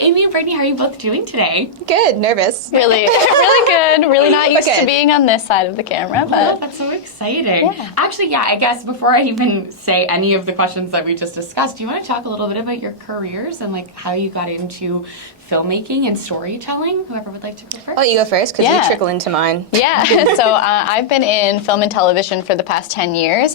Amy and Brittany, how are you both doing today? Good. Nervous. Really good. Really not used to being on this side of the camera, but Oh, that's so exciting. Yeah. Actually, I guess before I even say any of the questions that we just discussed, do you want to talk a little bit about your careers and like how you got into filmmaking and storytelling? Whoever would like to go first. I'll let you go first because Yeah. you trickle into mine. yeah. So I've been in film and television for the past 10 years.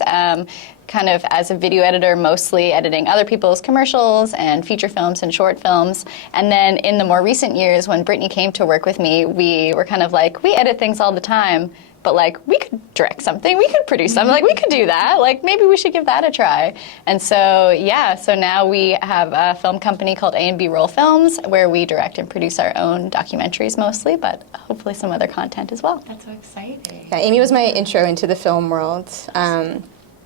Kind of as a video editor, mostly editing other people's commercials and feature films and short films. And then in the more recent years, when Brittany came to work with me, we were kind of like, we edit things all the time, but like we could direct something, we could produce something, like we could do that, like maybe we should give that a try. And so so now we have a film company called A&B Roll Films where we direct and produce our own documentaries mostly, but hopefully some other content as well. That's so exciting. Yeah, Amy was my intro into the film world.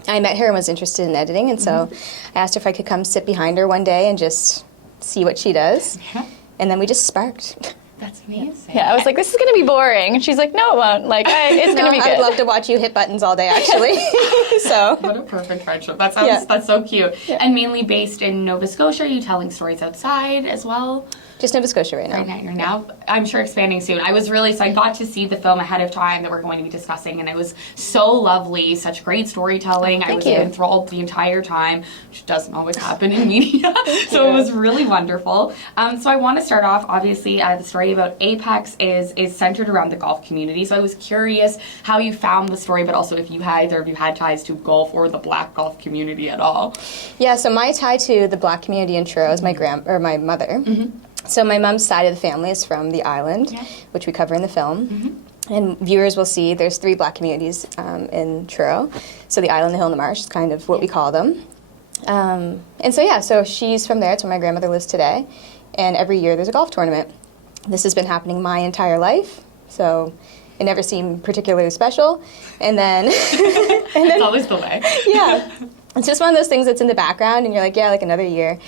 I met her and was interested in editing, and so I asked her if I could come sit behind her one day and just see what she does. Yeah. And then we just sparked. That's amazing. Yeah, I was like, this is going to be boring. And she's like, no, it won't. Like, it's going to be good. I'd love to watch you hit buttons all day, actually. So. What a perfect friendship. That sounds that's so cute. Yeah. And mainly based in Nova Scotia, are you telling stories outside as well? Just Nova Scotia right now. Right now, you're now, I'm sure, expanding soon. So I got to see the film ahead of time that we're going to be discussing, and it was so lovely, such great storytelling. I was you. enthralled the entire time, which doesn't always happen in media. So it was really wonderful. So I want to start off, obviously, the story about Apex is centered around the golf community. So I was curious how you found the story, but also if you had ties to golf or the Black golf community at all. Yeah, so my tie to the Black community in Truro is my mother. So my mom's side of the family is from the island, which we cover in the film. And viewers will see there's 3 Black communities in Truro. So the island, the hill, and the marsh is kind of what we call them. And so she's from there. It's where my grandmother lives today. And every year there's a golf tournament. This has been happening my entire life. So it never seemed particularly special. And then... It's always the way. Yeah. It's just one of those things that's in the background, and you're like, yeah, like another year.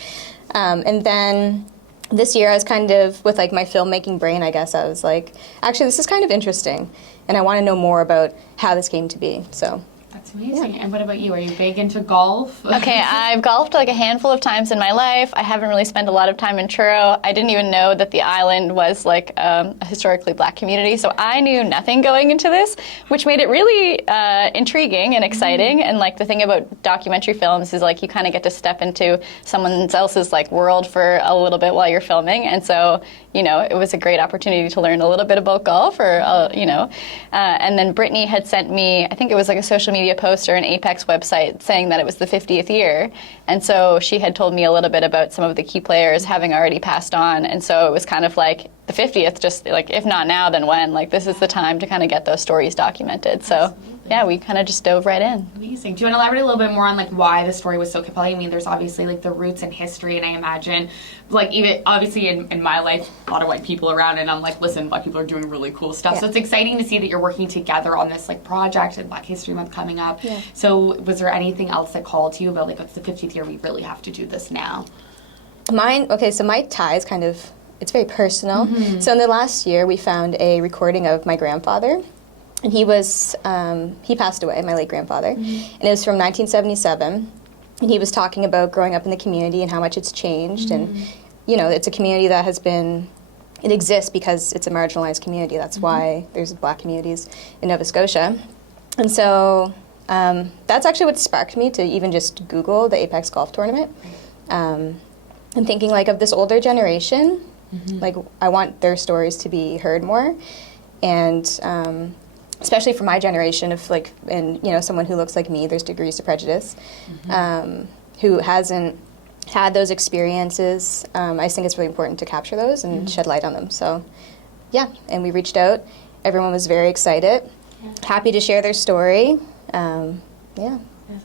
And then... this year I was kind of, with like my filmmaking brain, I guess, I was like, actually this is kind of interesting, and I want to know more about how this came to be, so. That's amazing. And what about you? Are you big into golf? Okay, I've golfed like a handful of times in my life. I haven't really spent a lot of time in Truro. I didn't even know that the island was like a historically Black community, so I knew nothing going into this, which made it really intriguing and exciting. And like the thing about documentary films is like you kind of get to step into someone else's like world for a little bit while you're filming, and so it was a great opportunity to learn a little bit about golf, and then Brittany had sent me, I think it was like a social media post or an Apex website saying that it was the 50th year, and so she had told me a little bit about some of the key players having already passed on, and so it was kind of like the 50th, just like if not now, then when? Like this is the time to kind of get those stories documented. So. Absolutely. Yeah, we kind of just dove right in. Amazing. Do you want to elaborate a little bit more on like why the story was so compelling? I mean, there's obviously like the roots and history, and I imagine, like even obviously in my life, a lot of white people around, and I'm like, listen, Black people are doing really cool stuff. Yeah. So it's exciting to see that you're working together on this like project and Black History Month coming up. Yeah. So was there anything else that called to you about like it's the 50th year, we really have to do this now? So my tie is kind of, it's very personal. So in the last year, we found a recording of my grandfather. And he passed away, my late grandfather, and it was from 1977, and he was talking about growing up in the community and how much it's changed, and, it's a community that it exists because it's a marginalized community. That's why there's Black communities in Nova Scotia. And so that's actually what sparked me to even just Google the Apex Golf Tournament. And thinking, like, of this older generation, like, I want their stories to be heard more, and... especially for my generation of like, and someone who looks like me, there's degrees of prejudice, who hasn't had those experiences. I just think it's really important to capture those and shed light on them. So, yeah, and we reached out. Everyone was very excited, happy to share their story. Yeah. That's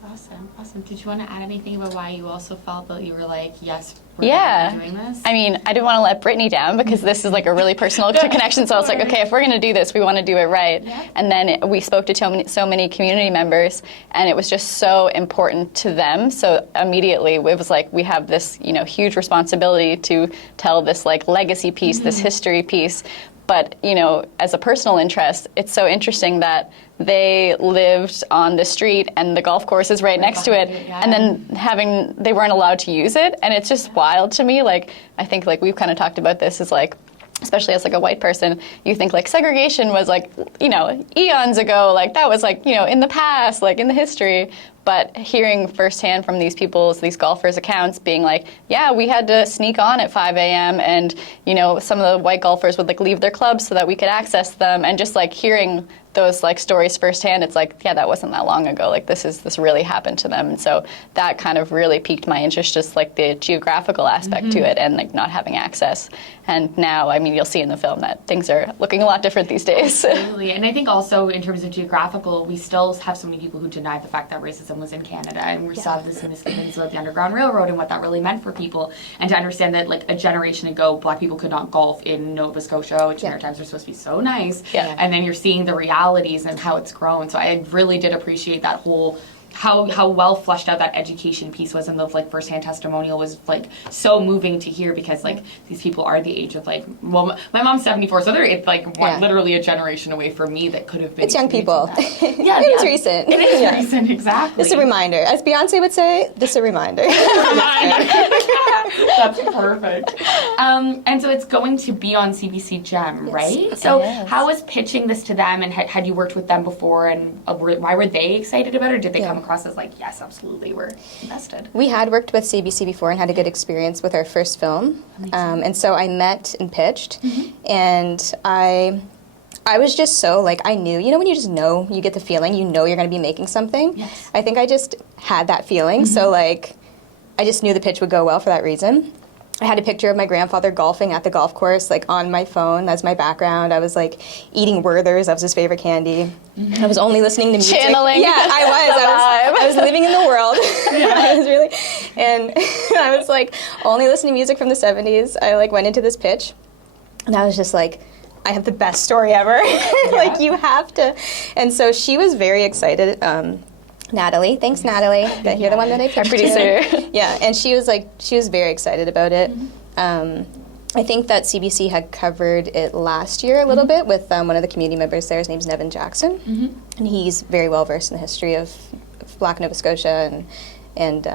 awesome. Did you want to add anything about why you also felt that you were like, yes, we're doing this? I mean, I didn't want to let Brittany down because this is like a really personal connection. So I was like, okay, if we're going to do this, we want to do it right. Yeah. And then we spoke to so many community members, and it was just so important to them. So immediately it was like, we have this, huge responsibility to tell this like legacy piece, this history piece. But, you know, as a personal interest, it's so interesting that they lived on the street and the golf course is right next to it, and then they weren't allowed to use it, and it's just wild to me. Like, I think, like, we've kind of talked about this is like, especially as like a white person, you think like segregation was like, you know, eons ago, like that was like, you know, in the past, like in the history. But hearing firsthand from these people's, these golfers' accounts being like, yeah, we had to sneak on at 5 a.m. and, you know, some of the white golfers would like leave their clubs so that we could access them. And just like hearing those like stories firsthand, it's like, yeah, that wasn't that long ago. Like this really happened to them. And so that kind of really piqued my interest, just like the geographical aspect to it and like not having access. And now, I mean, you'll see in the film that things are looking a lot different these days. Absolutely. And I think also in terms of geographical, we still have so many people who deny the fact that racism was in Canada. And we saw this misgivings about the Underground Railroad and what that really meant for people. And to understand that like a generation ago, Black people could not golf in Nova Scotia, which Maritimes are supposed to be so nice. And then you're seeing the realities and how it's grown. So I really did appreciate that whole how well fleshed out that education piece was, and the like firsthand testimonial was like so moving to hear, because like these people are the age of like, well, my mom's 74, so they're like literally a generation away from me that could have been. It's young people. Yeah, it was recent. It is recent, exactly. It's a reminder, as Beyonce would say. This is a reminder. That's perfect. And so it's going to be on CBC Gem, right? So how was pitching this to them, and had you worked with them before, and why were they excited about it, or did they come across as like, yes, absolutely, we're invested? We had worked with CBC before and had a good experience with our first film. And so I met and pitched, and I was just so, like, I knew, you know when you just know, you get the feeling, you know you're going to be making something? Yes. I think I just had that feeling, so, like, I just knew the pitch would go well for that reason. I had a picture of my grandfather golfing at the golf course, like, on my phone. That's my background. I was, like, eating Werther's. That was his favorite candy. I was only listening to music. Channeling. Yeah, I was living in the world. I was really, and I was, like, only listening to music from the 70s. I, like, went into this pitch, and I was just, like, I have the best story ever. Like, you have to. And so she was very excited. Natalie, thanks Natalie. You're the one that I pitched. Our producer. Yeah, and she was very excited about it. I think that CBC had covered it last year a little bit with one of the community members there. His name's Nevin Jackson, and he's very well versed in the history of Black Nova Scotia and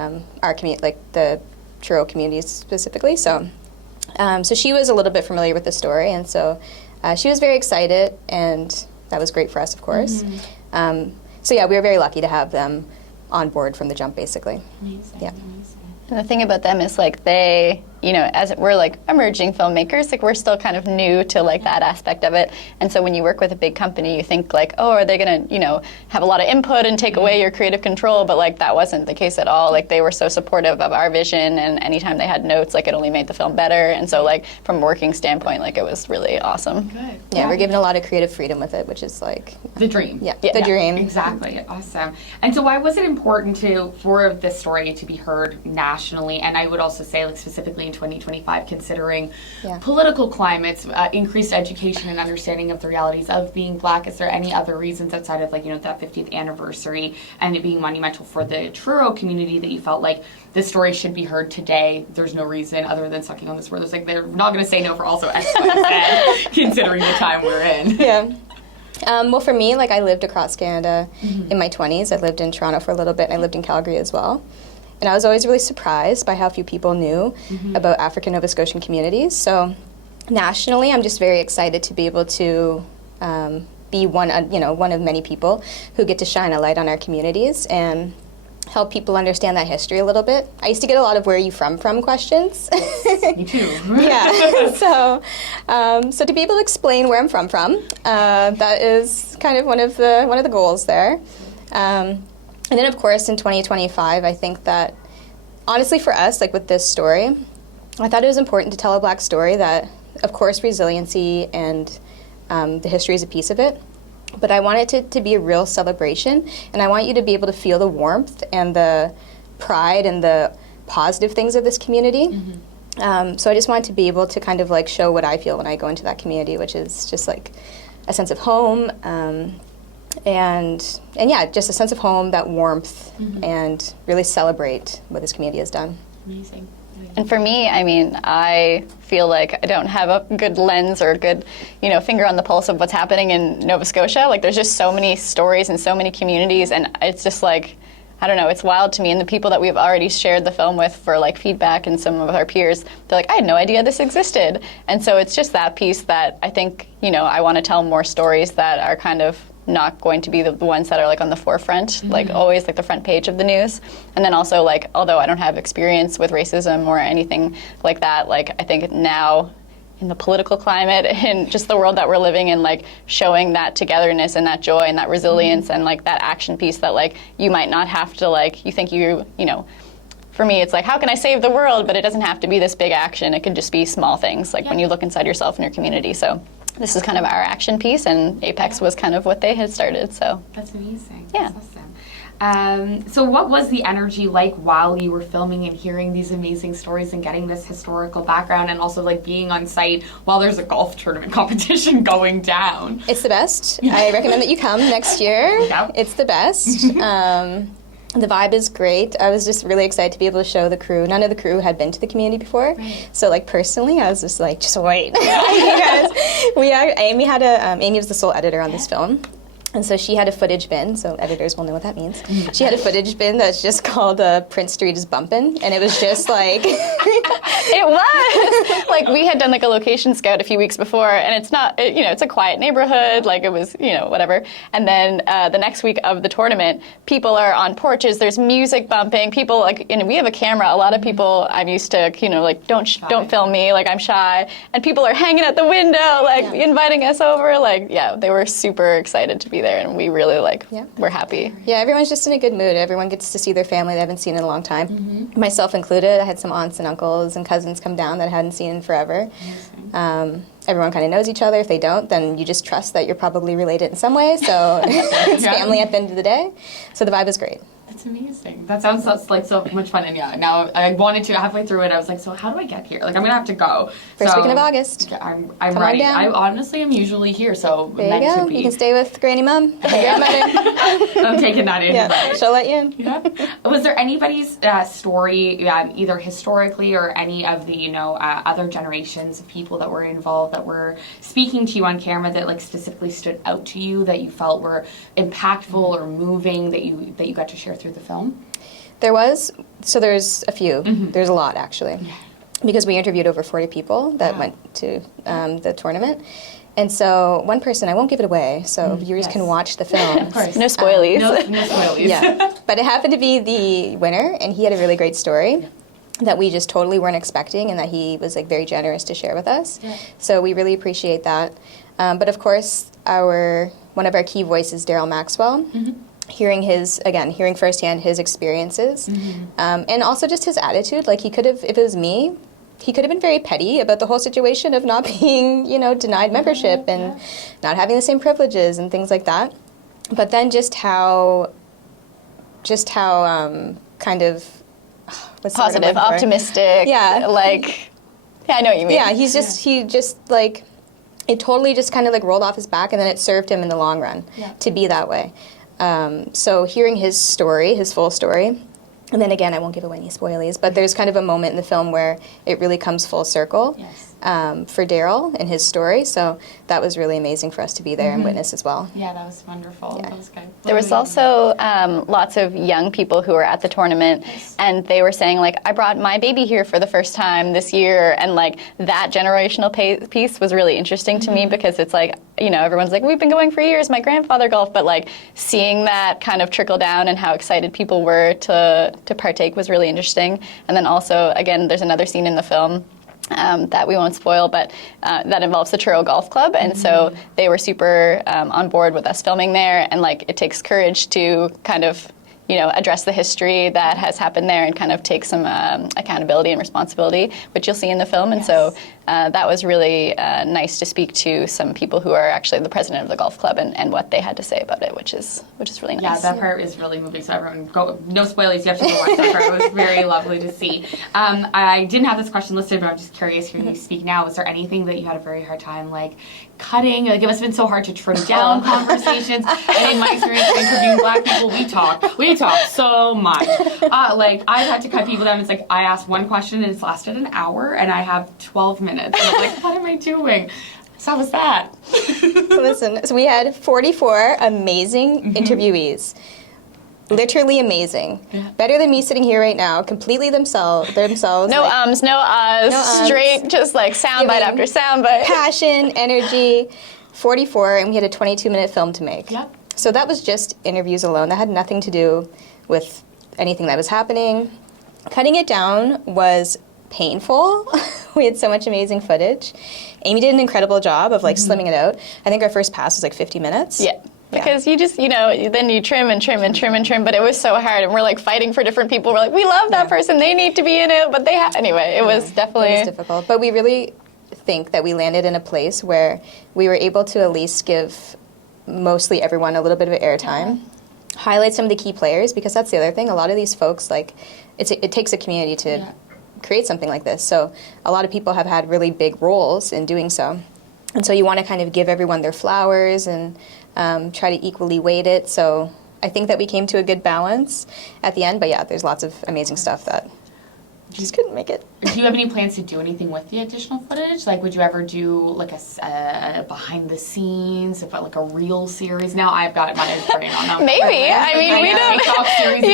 our community, like the Truro communities specifically. So, so she was a little bit familiar with the story, and so she was very excited, and that was great for us, of course. So yeah, we were very lucky to have them on board from the jump, basically. Amazing. Yeah. Amazing. And the thing about them is like they, you know, as we're like emerging filmmakers, like we're still kind of new to like that aspect of it. And so when you work with a big company, you think like, oh, are they going to, you know, have a lot of input and take away your creative control? But like that wasn't the case at all. Like they were so supportive of our vision, and anytime they had notes, like it only made the film better. And so like from a working standpoint, like it was really awesome. Good. Yeah, we're given a lot of creative freedom with it, which is like the dream. Yeah, the dream. Exactly. Awesome. And so why was it important for this story to be heard nationally? And I would also say, like, specifically in 2025, considering political climates, increased education and understanding of the realities of being Black, is there any other reasons outside of, like, you know, that 50th anniversary and it being monumental for the Truro community that you felt like this story should be heard today? There's no reason other than sucking on this word. It's like they're not going to say no for also X, Y, Z, considering the time we're in. Yeah. Well, for me, like, I lived across Canada in my 20s. I lived in Toronto for a little bit, and I lived in Calgary as well. And I was always really surprised by how few people knew about African Nova Scotian communities. So nationally, I'm just very excited to be able to be one of many people who get to shine a light on our communities and help people understand that history a little bit. I used to get a lot of "where are you from" questions. Me too. Yeah. So to be able to explain where I'm from, that is kind of one of the goals there. And then, of course, in 2025, I think that, honestly, for us, like with this story, I thought it was important to tell a Black story that, of course, resiliency and the history is a piece of it. But I want it to be a real celebration, and I want you to be able to feel the warmth and the pride and the positive things of this community. So I just wanted to be able to kind of like show what I feel when I go into that community, which is just like a sense of home, and yeah, just a sense of home, that warmth, and really celebrate what this community has done. Amazing. And for me, I mean, I feel like I don't have a good lens or a good, finger on the pulse of what's happening in Nova Scotia. Like, there's just so many stories and so many communities, and it's just like, I don't know, it's wild to me. And the people that we've already shared the film with for like feedback and some of our peers, they're like, I had no idea this existed. And so it's just that piece that I think, I want to tell more stories that are kind of not going to be the ones that are like on the forefront, like always like the front page of the news. And then also like, although I don't have experience with racism or anything like that, like I think now in the political climate and just the world that we're living in, like showing that togetherness and that joy and that resilience and like that action piece that like you might not have to like, you think for me, it's like, how can I save the world? But it doesn't have to be this big action. It could just be small things, like when you look inside yourself and your community. So this is kind of our action piece, and Apex was kind of what they had started. So that's amazing. Yeah. That's awesome. So what was the energy like while you were filming and hearing these amazing stories and getting this historical background, and also like being on site while there's a golf tournament competition going down? It's the best. I recommend that you come next year. Yep. It's the best. The vibe is great. I was just really excited to be able to show the crew. None of the crew had been to the community before. Right. So like personally, I was just like, just wait. Amy was the sole editor on this film. And so she had a footage bin, so editors will know what that means. She had a footage bin that's just called Prince Street is Bumpin', and it was just like... It was! Like, we had done like a location scout a few weeks before, and it's not, it's a quiet neighborhood, like it was, whatever. And then the next week of the tournament, people are on porches, there's music bumping, people like, we have a camera, a lot of people I'm used to, like, don't film me, like I'm shy. And people are hanging at the window, like inviting us over, like, they were super excited to be there, and we really we're happy. Yeah, everyone's just in a good mood. Everyone gets to see their family they haven't seen in a long time. Myself included. I had some aunts and uncles and cousins come down that I hadn't seen in forever. Everyone kind of knows each other. If they don't, then you just trust that you're probably related in some way. So it's family at the end of the day. So the vibe is great. That's amazing. That sounds like so much fun. And now I wanted to, halfway through it, I was like, so how do I get here? Like, I'm going to have to go. First weekend of August. I'm ready. I honestly am usually here, so there you go. You can stay with Granny Mom. I'm taking that in. Yeah, right. she'll let you in. Yeah. Was there anybody's story, either historically or any of the, other generations of people that were involved, that were speaking to you on camera, that specifically stood out to you, that you felt were impactful or moving, that you got to share through the film? There's a few. There's a lot, actually. Yeah. Because we interviewed over 40 people that went to the tournament. And so one person, I won't give it away, so viewers can watch the film. Of course. No spoilies. No spoilies. Yeah. But it happened to be the winner, and he had a really great story that we just totally weren't expecting, and that he was very generous to share with us. Yeah. So we really appreciate that. But of course, one of our key voices, Daryl Maxwell, hearing firsthand his experiences, and also just his attitude. Like, he could have, if it was me, he could have been very petty about the whole situation of not being, denied membership and not having the same privileges and things like that. But then just how kind of what's the word I'm positive, looking for? Optimistic. Yeah, I know what you mean. Yeah, it totally just kind of rolled off his back, and then it served him in the long run to be that way. So hearing his story, his full story, and then again, I won't give away any spoilies, but there's kind of a moment in the film where it really comes full circle for Daryl and his story. So that was really amazing for us to be there and witness as well. Yeah, that was wonderful. Yeah. That was good. There was also lots of young people who were at the tournament, and they were saying, I brought my baby here for the first time this year, and that generational piece was really interesting to me, because it's everyone's we've been going for years, my grandfather golfed, but seeing that kind of trickle down and how excited people were to partake was really interesting. And then also, again, there's another scene in the film that we won't spoil, but that involves the Truro Golf Club, and so they were super on board with us filming there, and it takes courage to kind of address the history that has happened there and kind of take some accountability and responsibility, which you'll see in the film. And so that was really nice to speak to some people who are actually the president of the golf club and what they had to say about it, which is really nice. Yeah, that part is really moving. So everyone, no spoilers. You have to go watch that part. It was very lovely to see. I didn't have this question listed, but I'm just curious hearing you speak now. Was there anything that you had a very hard time like cutting? Like it must have been so hard to trim down conversations. And in my experience interviewing Black people, we talk so much. Like I've had to cut people down. It's like I asked one question and it's lasted an hour, and I have 12 minutes. And I'm like, what am I doing? So how was that? Listen, so we had 44 amazing interviewees. Literally amazing. Yeah. Better than me sitting here right now, completely themselves. No like, ums, no ahs, straight, just like soundbite after soundbite. Passion, energy. 44, and we had a 22-minute film to make. Yep. So that was just interviews alone. That had nothing to do with anything that was happening. Cutting it down was painful. We had so much amazing footage. Amy did an incredible job of like slimming it out. I think our first pass was like 50 minutes. Yeah. Because you just, then you trim and trim and trim and trim, but it was so hard, and we're like fighting for different people. We're like, we love that person, they need to be in it, but they anyway, it was definitely... It was difficult, but we really think that we landed in a place where we were able to at least give mostly everyone a little bit of airtime, highlight some of the key players, because that's the other thing. A lot of these folks, like, it takes a community to create something like this, so a lot of people have had really big roles in doing so. And so you want to kind of give everyone their flowers and try to equally weight it. So I think that we came to a good balance at the end. But yeah, there's lots of amazing stuff that just couldn't make it. Do you have any plans to do anything with the additional footage? Like, would you ever do like a behind the scenes, if like a real series? Now I've got my brain on them. Maybe. I mean, we don't. TikTok series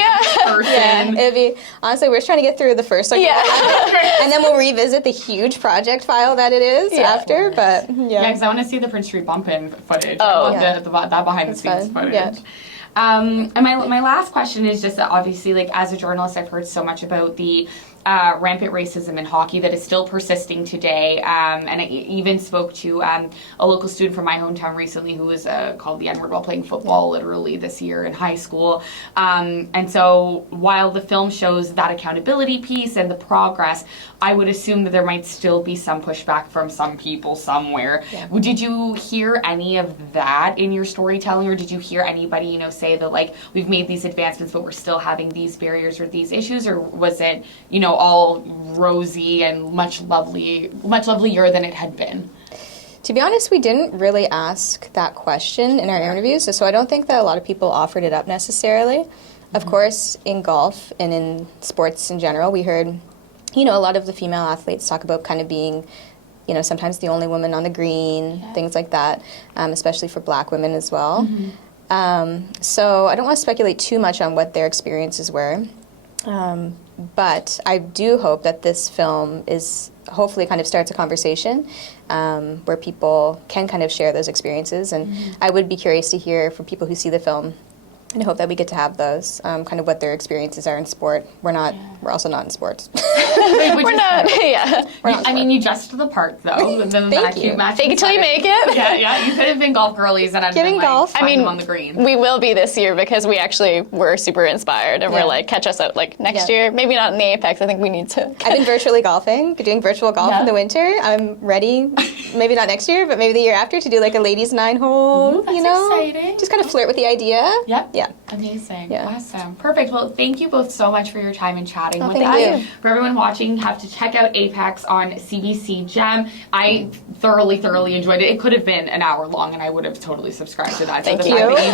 person. Yeah, it'd be honestly. We're just trying to get through the first, and then we'll revisit the huge project file that it is after. But yeah, because I want to see the Prince Street Bumpin' footage. Oh, that behind the scenes footage. Yeah. And my last question is just that obviously, like, as a journalist, I've heard so much about the rampant racism in hockey that is still persisting today. And I even spoke to a local student from my hometown recently who was called the N-word while playing football literally this year in high school. And so while the film shows that accountability piece and the progress, I would assume that there might still be some pushback from some people somewhere. Yeah. Did you hear any of that in your storytelling, or did you hear anybody, say that, like, we've made these advancements, but we're still having these barriers or these issues, or was it, all rosy and much lovelier than it had been? To be honest, we didn't really ask that question in our interviews, so I don't think that a lot of people offered it up necessarily. Of course, in golf and in sports in general, we heard, a lot of the female athletes talk about kind of being, sometimes the only woman on the green, things like that, especially for Black women as well. So I don't want to speculate too much on what their experiences were. But I do hope that this film hopefully kind of starts a conversation where people can kind of share those experiences. And I would be curious to hear from people who see the film, and I hope that we get to have those, kind of what their experiences are in sport. We're also not in sports. We're not, I mean, you dressed the part, though. Thank you. Fake it till you make it. Yeah. You could have been golf girlies and I'd been golf. on the green. We will be this year because we actually were super inspired, and we're like, catch us out like next year. Maybe not in the Apex. I think we need to. I've been virtually golfing, doing virtual golf in the winter. I'm ready, maybe not next year, but maybe the year after, to do like a ladies 9-hole. That's exciting. Just kind of flirt with the idea. Yep. Yeah. Amazing. Yeah. Awesome. Perfect. Well, thank you both so much for your time and chatting with thank us. you. For everyone watching, you have to check out Apex on CBC Gem. I thoroughly enjoyed it. It could have been an hour long, and I would have totally subscribed to that. Thank you. I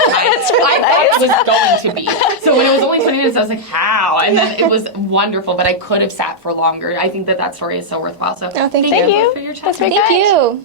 thought it was going to be. So when it was only 20 minutes, I was like, how? And then it was wonderful, but I could have sat for longer. I think that story is so worthwhile. So thank you you for your time. That's very Thank kind. you.